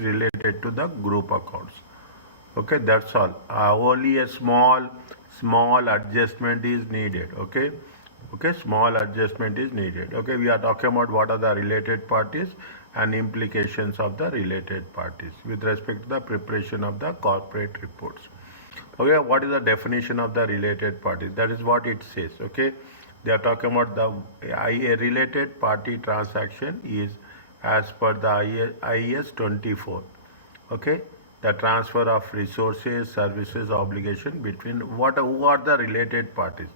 is related to the group accounts. Okay, that's all. Only a small adjustment is needed. Okay, small adjustment is needed. Okay, we are talking about what are the related parties and implications of the related parties with respect to the preparation of the corporate reports. Okay, what is the definition of the related parties? That is what it says. Okay, they are talking about a related party transaction is as per the IAS 24. Okay, the transfer of resources, services, obligation between who are the related parties.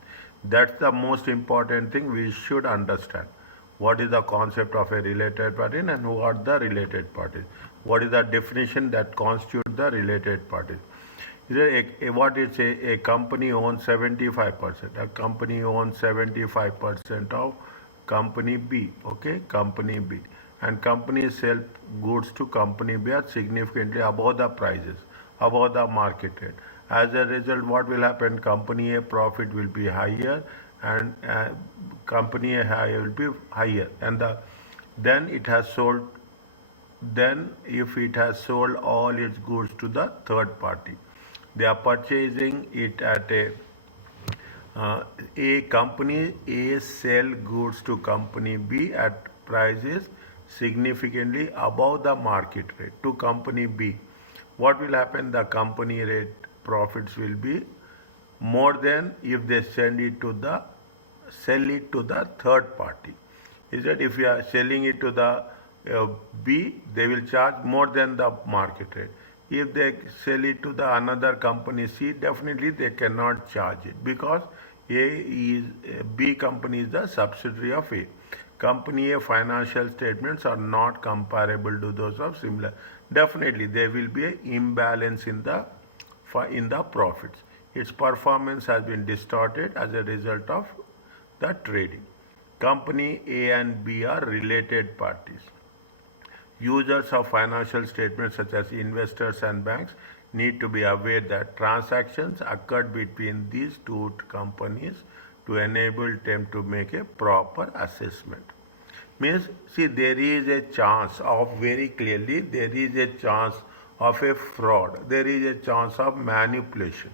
That's the most important thing we should understand. What is the concept of a related party and who are the related parties? What is the definition that constitutes the related parties? What is a company owns 75%. A company owns 75% of company B. Okay, company B. And companies sell goods to company B are significantly above the prices, above the market rate. As a result, what will happen? Company A profit will be higher and company A will be higher. And then it has sold, then if it has sold all its goods to the third party, they are purchasing it at a company A sell goods to company B at prices significantly above the market rate to company B. What will happen? The company rate profits will be more than if they sell it to the third party. Is that if you are selling it to the B, they will charge more than the market rate. If they sell it to the another company C, definitely they cannot charge it because B company is the subsidiary of A. Company A financial statements are not comparable to those of similar. Definitely there will be an imbalance in the profits. Its performance has been distorted as a result of the trading. Company A and B are related parties. Users of financial statements such as investors and banks need to be aware that transactions occurred between these two companies to enable them to make a proper assessment. Means, see, there is a chance of very clearly, there is a chance of a fraud, there is a chance of manipulation.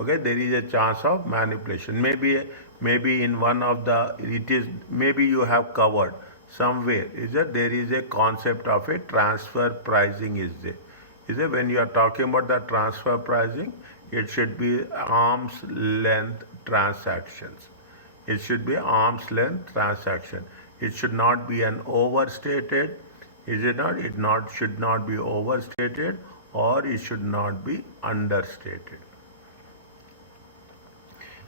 Okay, there is a chance of manipulation. Maybe in one of the, it is, maybe you have covered somewhere, is that there is a concept of a transfer pricing is there. Is that when you are talking about the transfer pricing, it should be arm's length transactions. It should be arm's length transaction. It should not be an overstated, is it not? Should not be overstated or it should not be understated.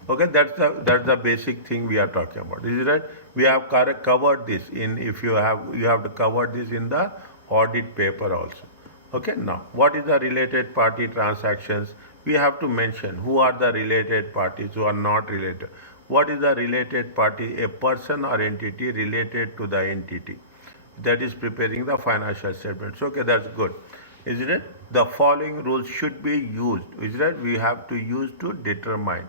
Okay, that's the basic thing we are talking about. Is it right? We have covered this in, if you have to cover this in the audit paper also. Okay, now what is the related party transactions? We have to mention who are the related parties, who are not related. What is the related party? A person or entity related to the entity that is preparing the financial statements. Okay, that's good. Isn't it? The following rules should be used. Is that we have to use to determine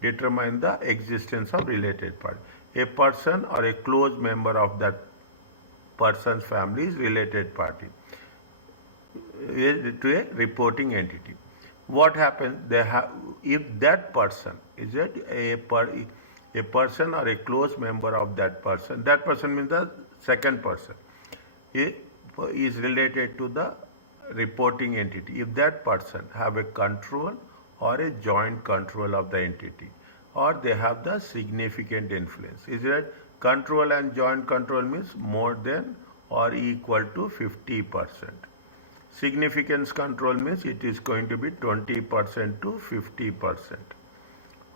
the existence of related party. A person or a close member of that person's family is related party to a reporting entity. What happens? If that person is it a person or a close member of that person means the second person is related to the reporting entity. If that person have a control or a joint control of the entity, or they have the significant influence. Is it control and joint control means more than or equal to 50%. Significance control means it is going to be 20% to 50%.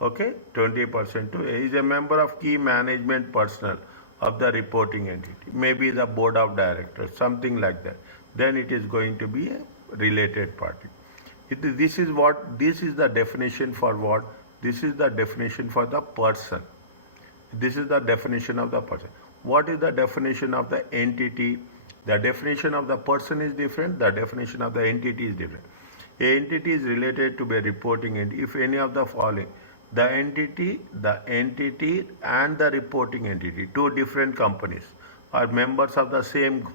Okay, 20% to is a member of key management personnel of the reporting entity, maybe the board of directors, something like that. Then it is going to be a related party. This is the definition for what? This is the definition for the person. This is the definition of the person. What is the definition of the entity? The definition of the person is different. The definition of the entity is different. A entity is related to a reporting entity if any of the following: the entity and the reporting entity, two different companies, are members of the same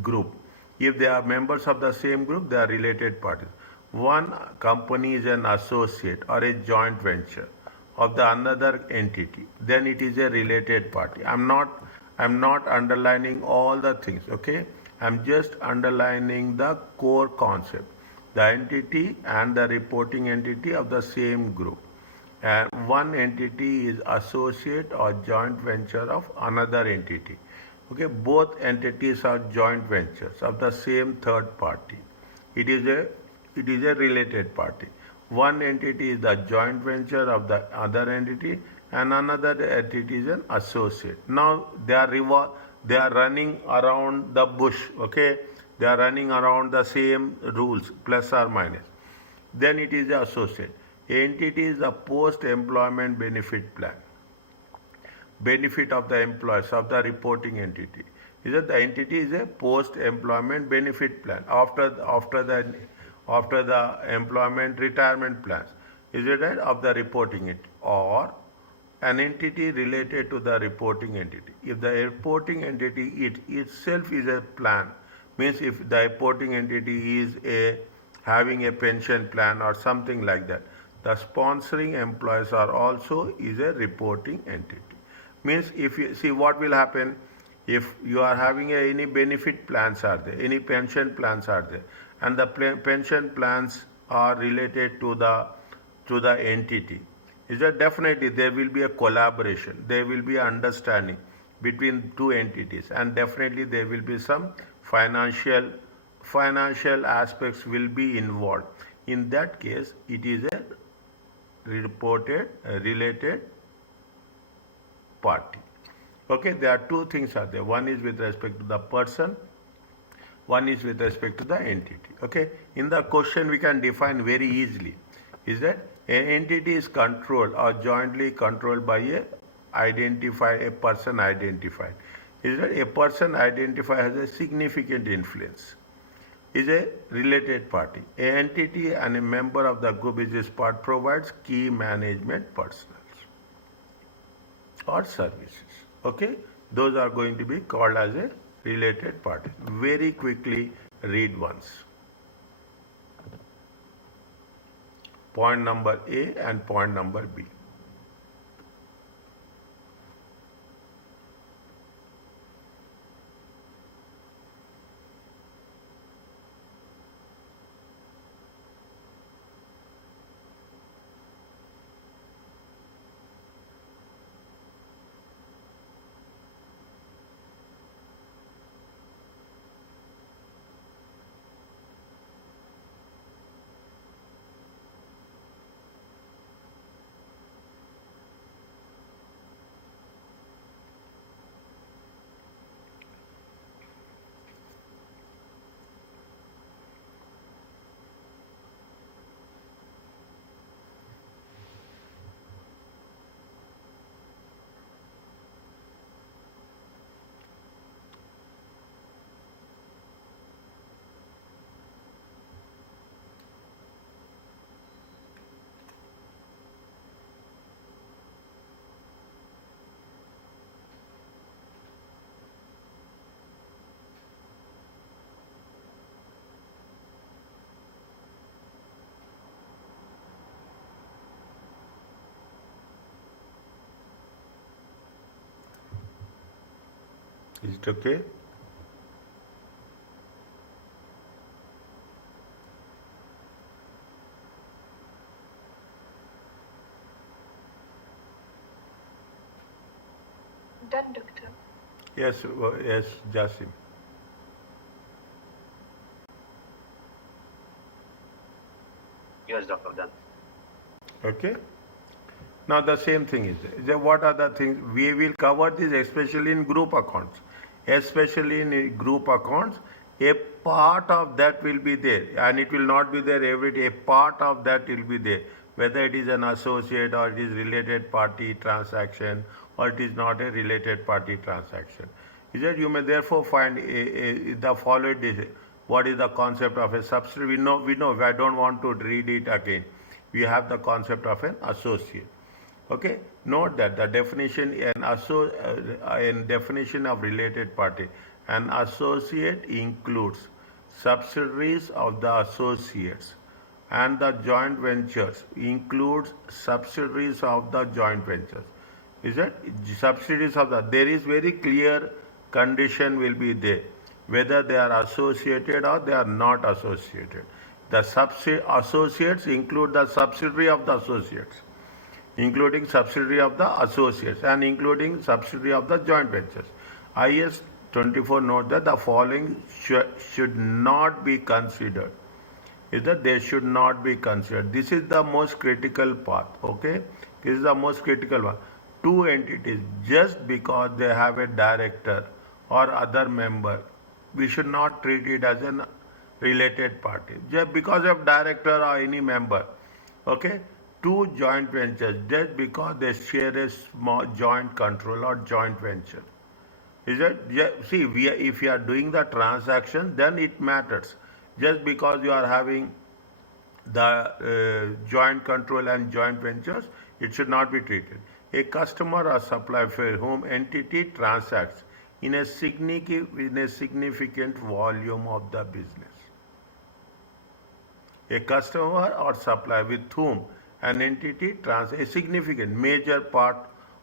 group. If they are members of the same group, they are related parties. One company is an associate or a joint venture of the another entity, then it is a related party. I'm not underlining all the things, okay? I'm just underlining the core concept. The entity and the reporting entity of the same group. And one entity is associate or joint venture of another entity. Okay, both entities are joint ventures of the same third party. It is a related party. One entity is the joint venture of the other entity, and another entity is an associate. Now they are running around the bush. Okay, they are running around the same rules, plus or minus. Then it is the associate. Entity is a post-employment benefit plan. Benefit of the employees of the reporting entity. Is that the entity is a post-employment benefit plan after the employment retirement plans. Is it right? Of the reporting entity or an entity related to the reporting entity. If the reporting entity itself is a plan, means if the reporting entity is having a pension plan or something like that, the sponsoring employees are also is a reporting entity. Means if you see what will happen if you are having any benefit plans are there, any pension plans are there, and the pension plans are related to the entity, is that definitely there will be a collaboration, there will be understanding between two entities, and definitely there will be some financial aspects will be involved. In that case, it is a related party. Okay, there are two things are there. One is with respect to the person, one is with respect to the entity. Okay, in the question we can define very easily is that an entity is controlled or jointly controlled by a person identified. Is that a person identified has a significant influence, is a related party. An entity and a member of the group is this part provides key management personnel or services. Okay, those are going to be called as a related party. Very quickly read once. Point number A and point number B. Is it okay? Done, doctor. Yes, yes, Jasim. Yes, doctor, done. Okay. Now the same thing is there. What are the things we will cover this, especially in group accounts. Especially in group accounts, a part of that will be there, and it will not be there every day. A part of that will be there, whether it is an associate or it is related party transaction or it is not a related party transaction. Is that you may therefore find the following. What is the concept of a subsidiary? We know. I don't want to read it again. We have the concept of an associate. Okay, note that the definition in definition of related party, an associate includes subsidiaries of the associates, and the joint ventures includes subsidiaries of the joint ventures. Is that subsidiaries of the, there is very clear condition will be there, whether they are associated or they are not associated. The associates include the subsidiary of the associates, including subsidiary of the associates and including subsidiary of the joint ventures. IS 24 note that the following should not be considered. Is that they should not be considered. This is the most critical part. Okay, this is the most critical one. Two entities, just because they have a director or other member, we should not treat it as a related party. Just because of director or any member, okay, two joint ventures, just because they share a small joint control or joint venture. Is it? Yeah, see, if you are doing the transaction, then it matters. Just because you are having the joint control and joint ventures, it should not be treated. A customer or supplier for whom entity transacts in a significant volume of the business. A customer or supplier with whom an entity transacts a significant major part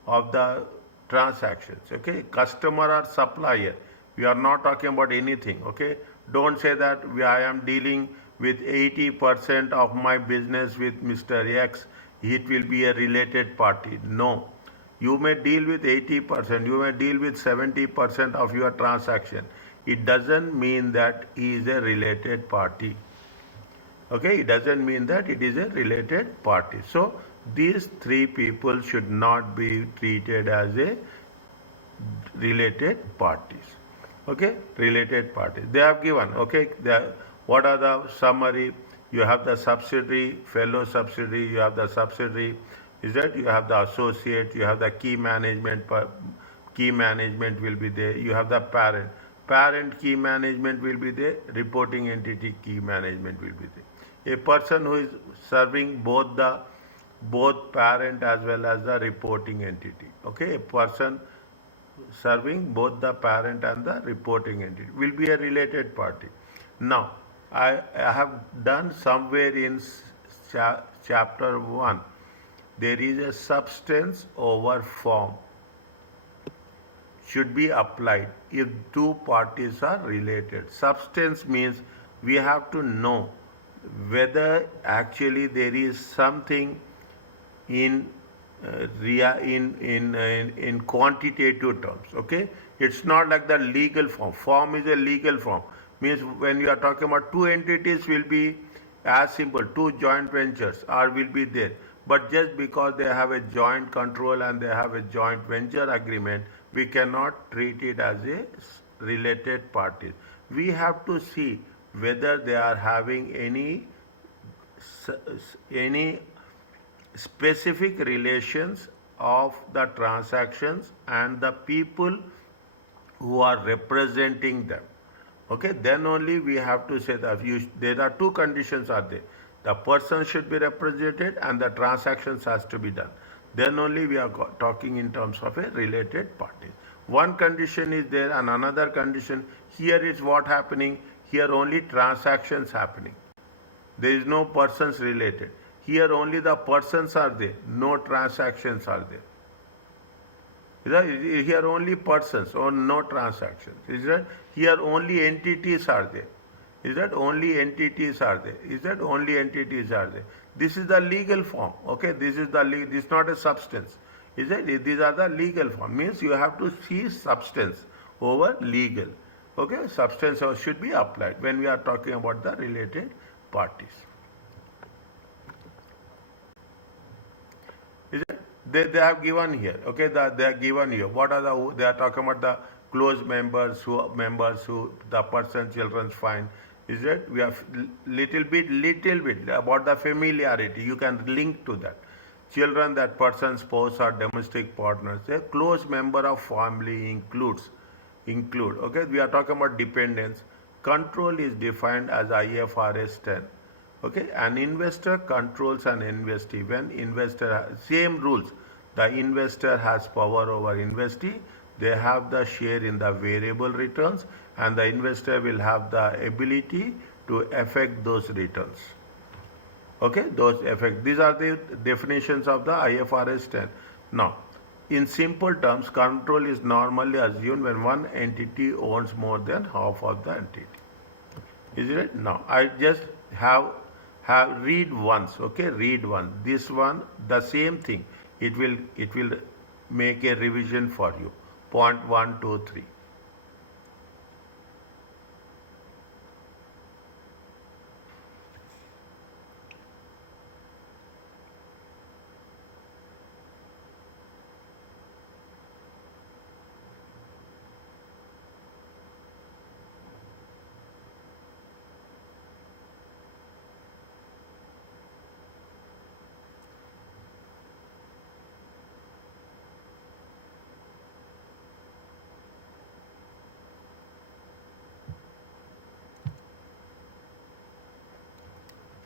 of the transactions. Okay, customer or supplier. We are not talking about anything. Okay, don't say that I am dealing with 80% of my business with Mr. X. It will be a related party. No, you may deal with 80%. You may deal with 70% of your transaction. It doesn't mean that he is a related party. Okay, it doesn't mean that it is a related party. So these three people should not be treated as a related parties. Okay, related parties. They have given, okay, what are the summary? You have the subsidiary, fellow subsidiary, you have the subsidiary, is that you have the associate, you have the key management will be there, you have the parent key management will be there, reporting entity key management will be there. A person who is serving both parent as well as the reporting entity. Okay, a person serving both the parent and the reporting entity will be a related party. Now, I have done somewhere in chapter 1, there is a substance over form should be applied if two parties are related. Substance means we have to know whether actually there is something in quantitative terms. Okay, it's not like the legal form. Form is a legal form. Means when you are talking about two entities will be as simple, two joint ventures or will be there. But just because they have a joint control and they have a joint venture agreement, we cannot treat it as a related party. We have to see whether they are having any specific relations of the transactions and the people who are representing them. Okay, then only we have to say that there are two conditions are there. The person should be represented and the transactions has to be done. Then only we are talking in terms of a related party. One condition is there and another condition. Here is what happening. Here only transactions happening. There is no persons related. Here only the persons are there. No transactions are there. Here only persons or no transactions. Is that here only entities are there? Is that only entities are there? Is that only entities are there? This is the legal form. Okay, this is not a substance. Is it? These are the legal form. Means you have to see substance over legal. Okay, substance should be applied when we are talking about the related parties. Is it? They have given here. Okay, they are given here. What are they are talking about the close members who the person children find. Is it? We have little bit about the familiarity. You can link to that. Children that person, spouse or domestic partners. A close member of family include. Okay, we are talking about dependence. Control is defined as IFRS 10. Okay, an investor controls an investee. When investor has same rules, the investor has power over investee. They have the share in the variable returns and the investor will have the ability to affect those returns. Okay, those effects. These are the definitions of the IFRS 10. Now, in simple terms, control is normally assumed when one entity owns more than half of the entity. Is it? Now, I just have read once. Okay, read one. This one, the same thing. It will make a revision for you. Point 1, 2, 3.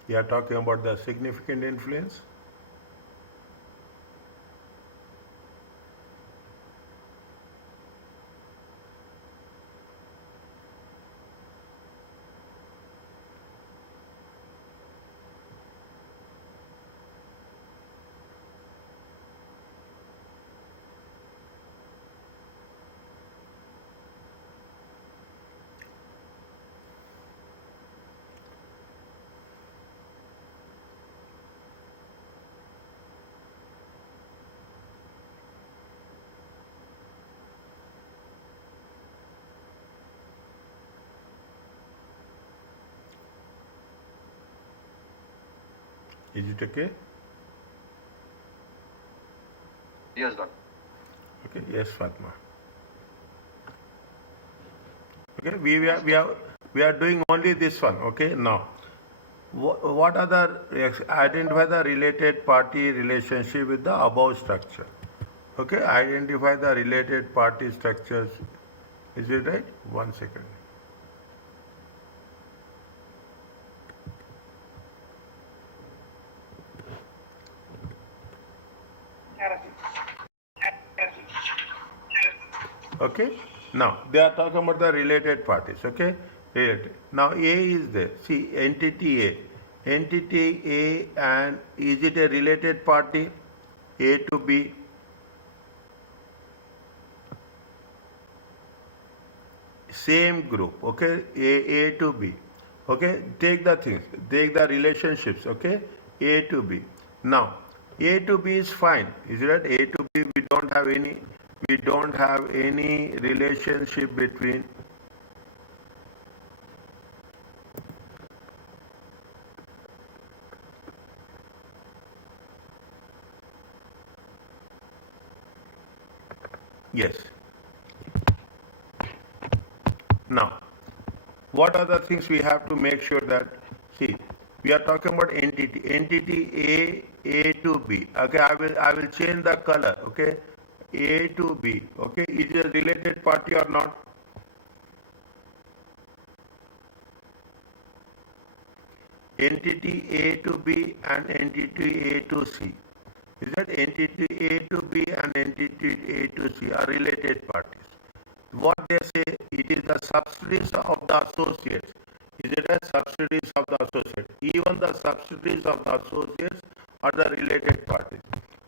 You are talking about the significant influence. Is it okay? Yes, doctor. Okay. Yes, Fatma. Okay. We are doing only this one. Okay. Now, what other identify the related party relationship with the above structure? Okay. Identify the related party structures. Is it right? 1 second. Okay. Now they are talking about the related parties. Okay. Related. Now A is there. See entity A. Entity A, and is it a related party? A to B. Same group. Okay. A to B. Okay. Take the things. Take the relationships. Okay. A to B. Now A to B is fine. Is it right? A to B, we don't have any relationship between. Yes. Now, what are the things we have to make sure that, see, we are talking about entity A to B. Okay, I will change the color. Okay, A to B. Okay, is it a related party or not? Entity A to B and entity A to C. Is that entity A to B and entity A to C are related parties? What they say, it is the subsidiaries of the associates. Is it a subsidiaries of the associates? Even the subsidiaries of the associates are the related parties.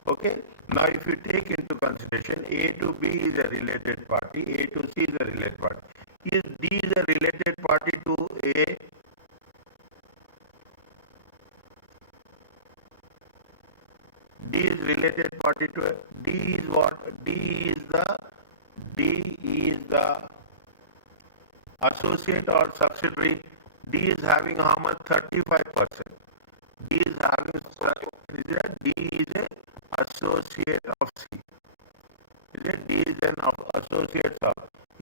Okay. Now, if you take into consideration A to B is a related party, A to C is a related party. Is D is a related party to A? D is related party to A. D is what? D is the associate or subsidiary. D is having how much? 35%. D is having, D is a associate of C. Is it? D is an associate of.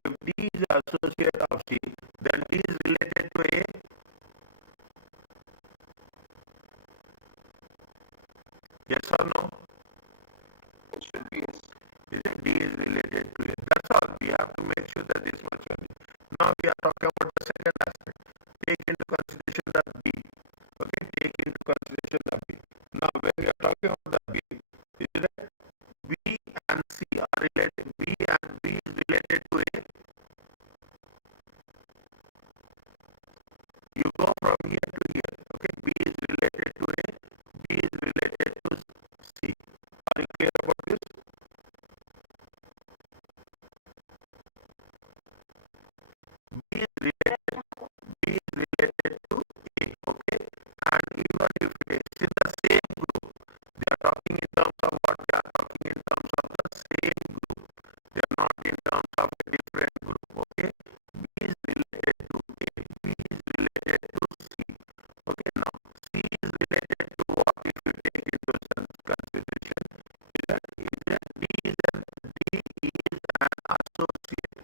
If D is an associate of C, then D is related to A. Yes or no? It should be yes. Is it? D is related to A. That's all. We have to make sure that this much only. Now we are talking about the second aspect. Take into consideration the B. Okay, take into consideration the B. Now when we are talking about the B, is it B and C are related? B and B is related to A. related to A, okay? And even if it is in the same group, they are talking in terms of what? They are talking in terms of the same group. They are not in terms of a different group, okay? B is related to A, B is related to C. Okay, now C is related to what if you take into consideration? D is an associate.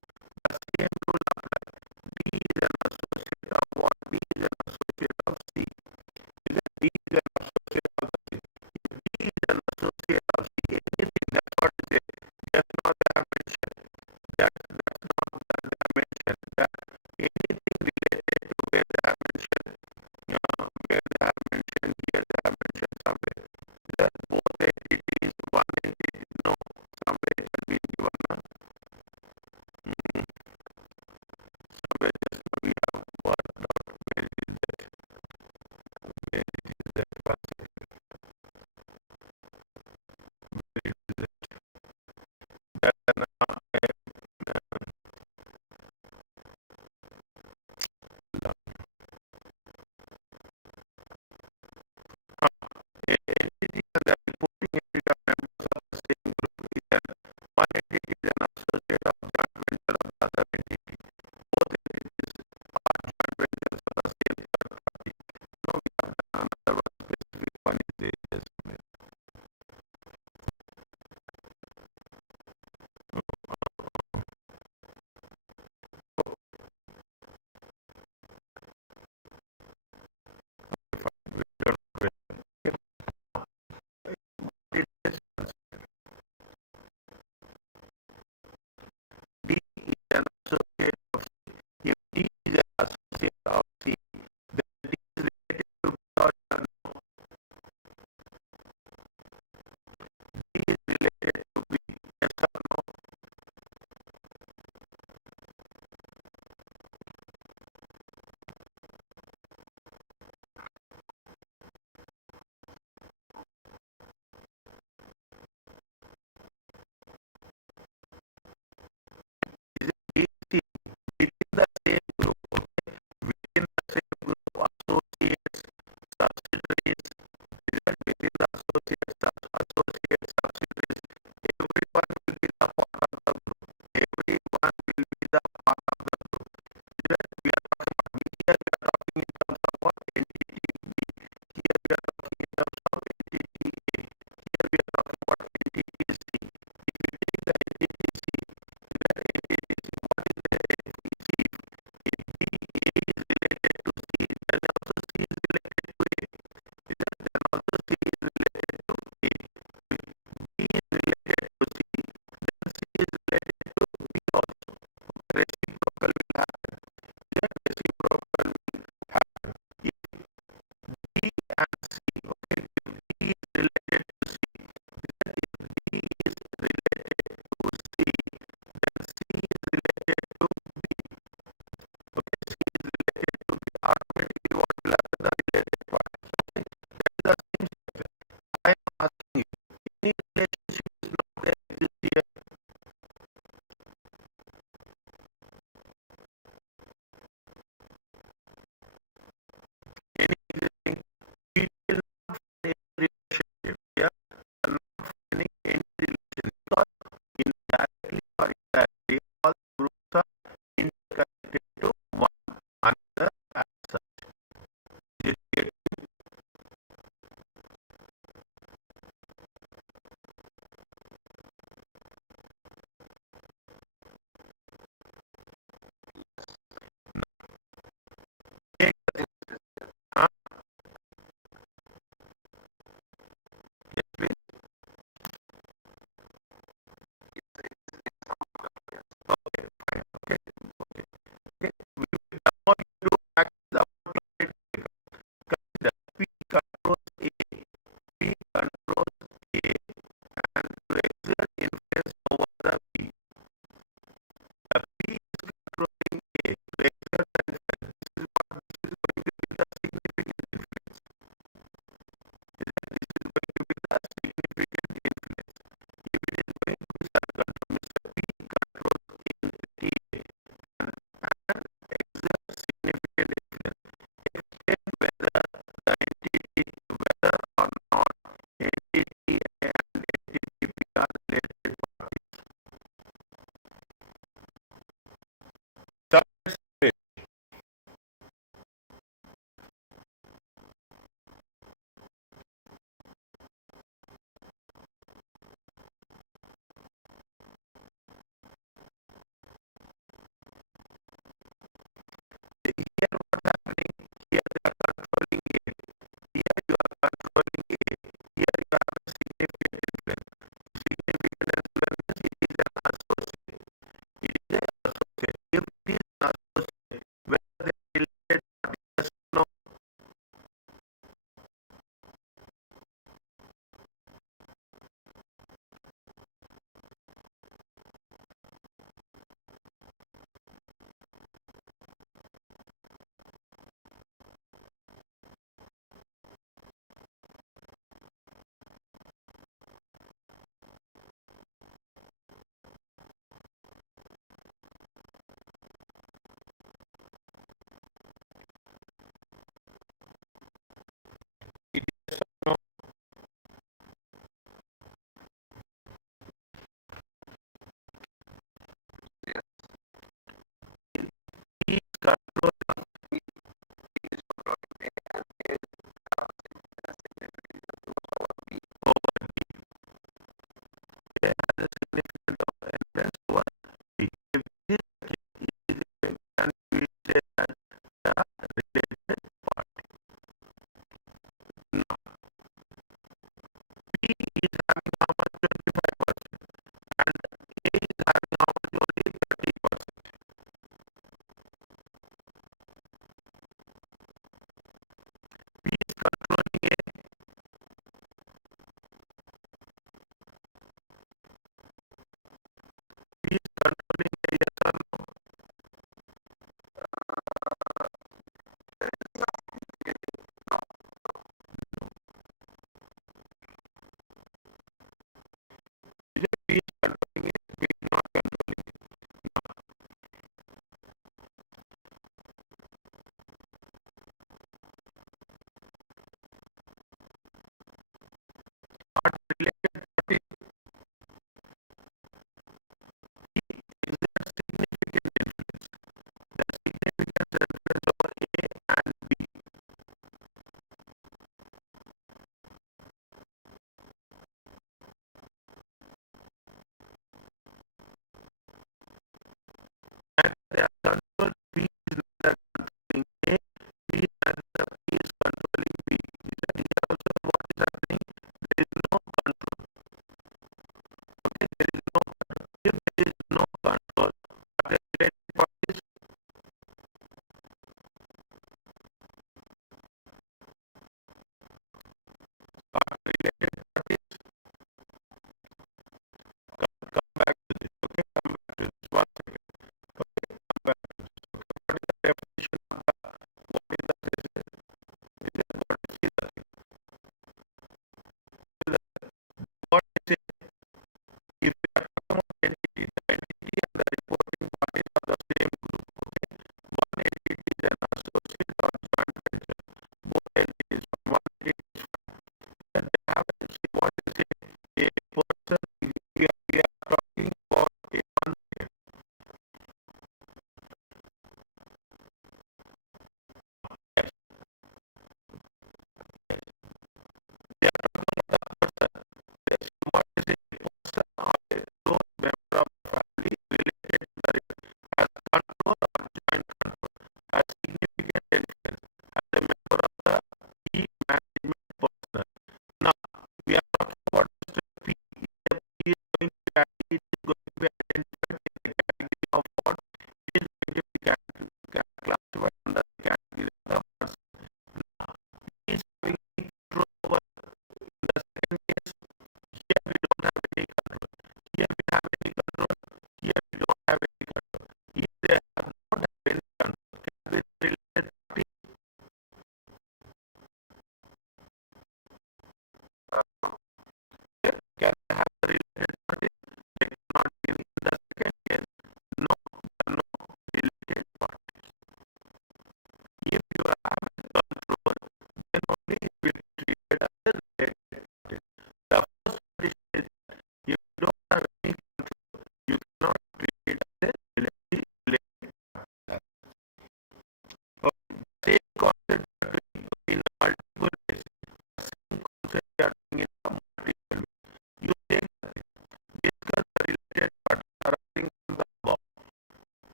The same rule applies. D is an associate of what? D is an associate of C. D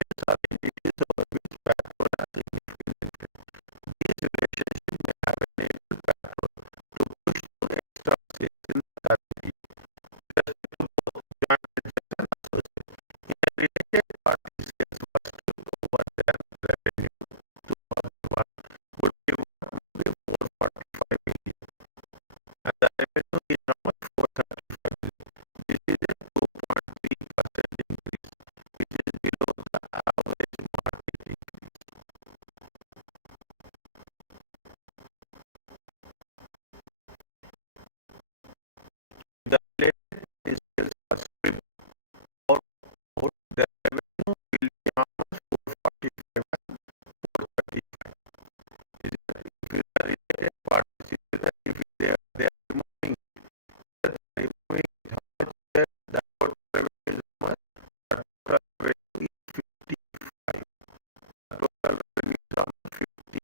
yes, identities over which petrol has significant influence. These relationships may have enabled petrol to push for extra sales in the currency, respect to both joint ventures and associates. In a related party, sales were still over their revenue. 2001 would be 445 million, and the revenue is now at 435 million. This is a 2.3% increase, which is below the average market increase. The related party sales are stripped out, the revenue will be almost 445 and 435. If the related party sales, if they are removing, how much the total revenue is how much? The total revenue is 55. The total revenue is how much? 15.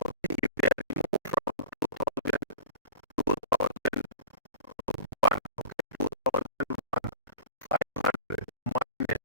Okay, if they are removed from 2001, okay, 2001, 500 minus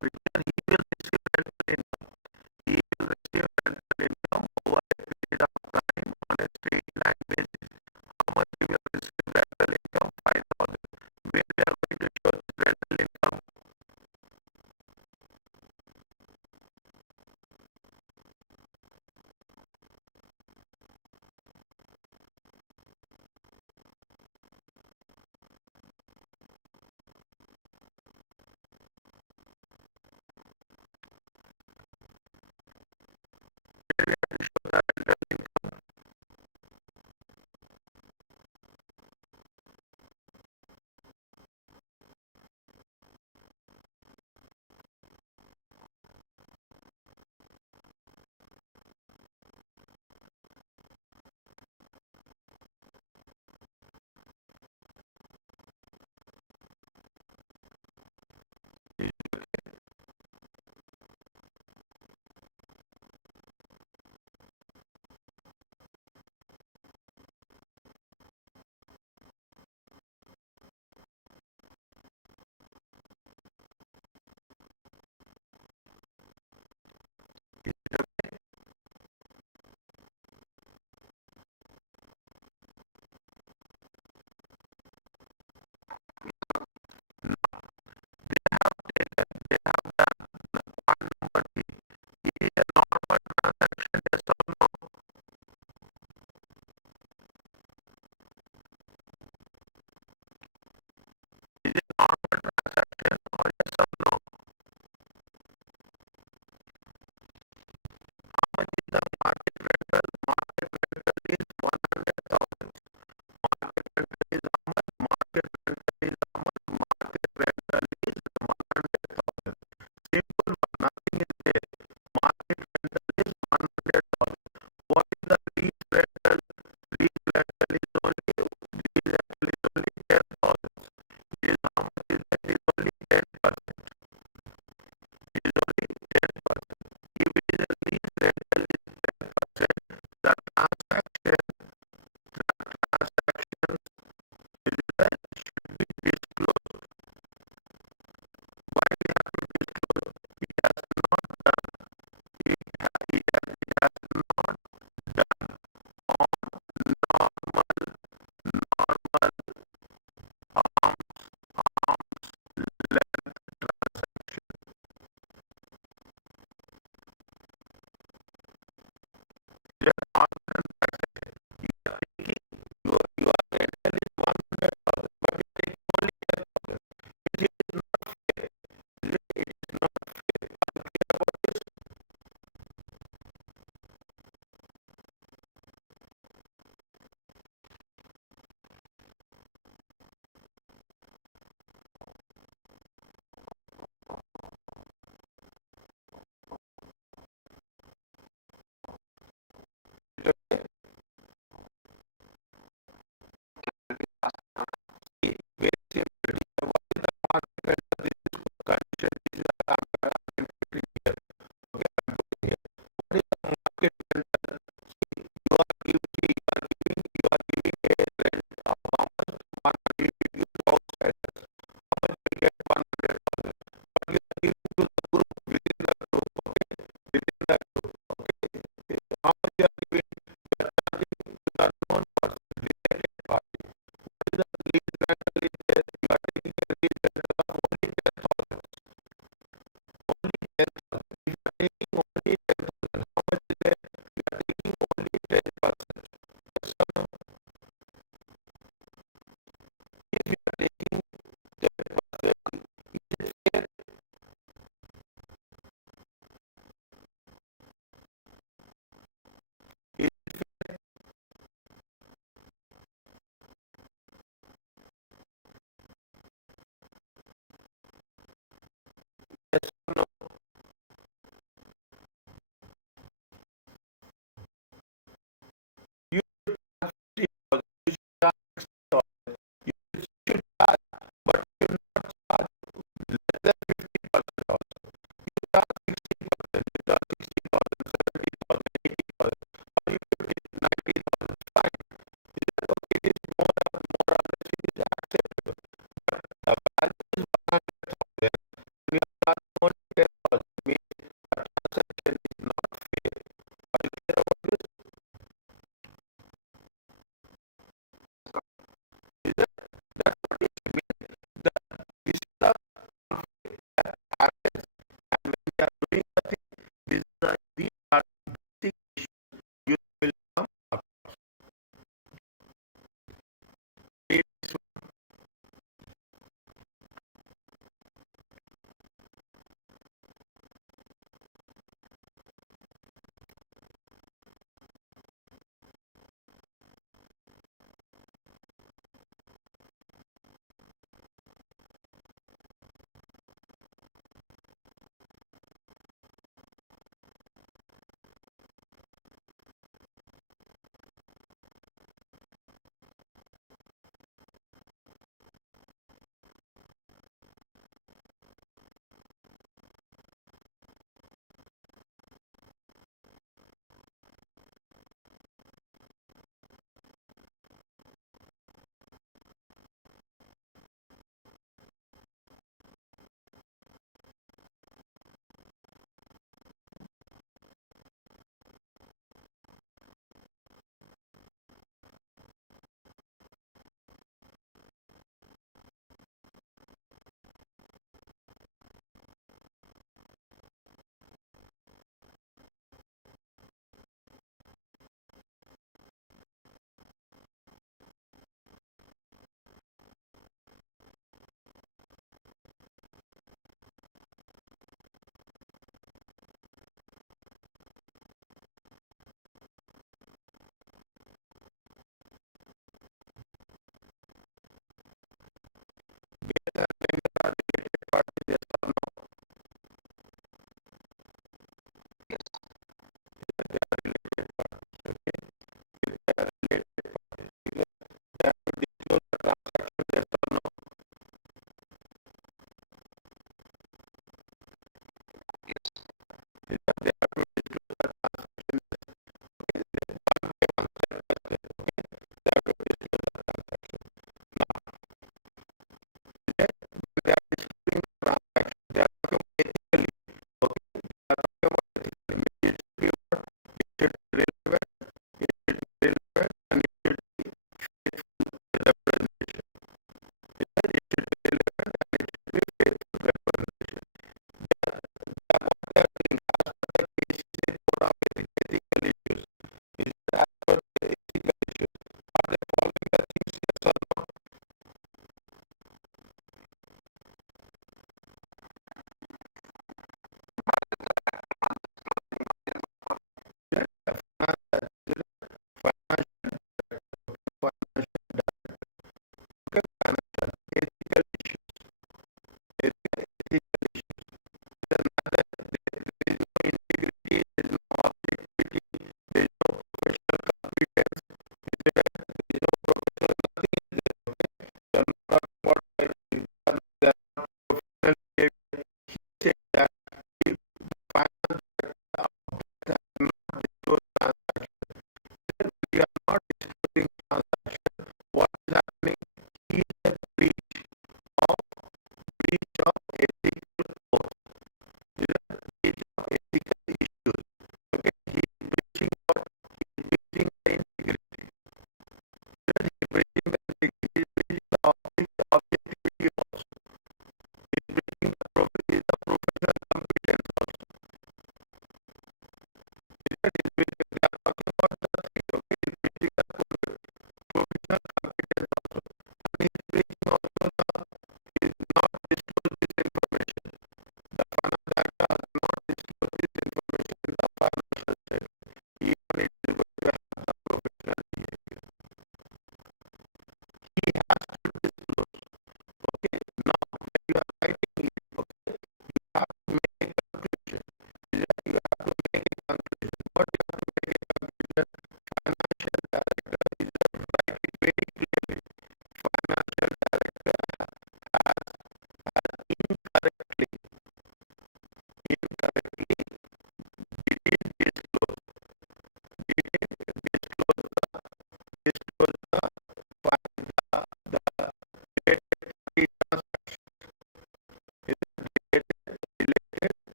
because he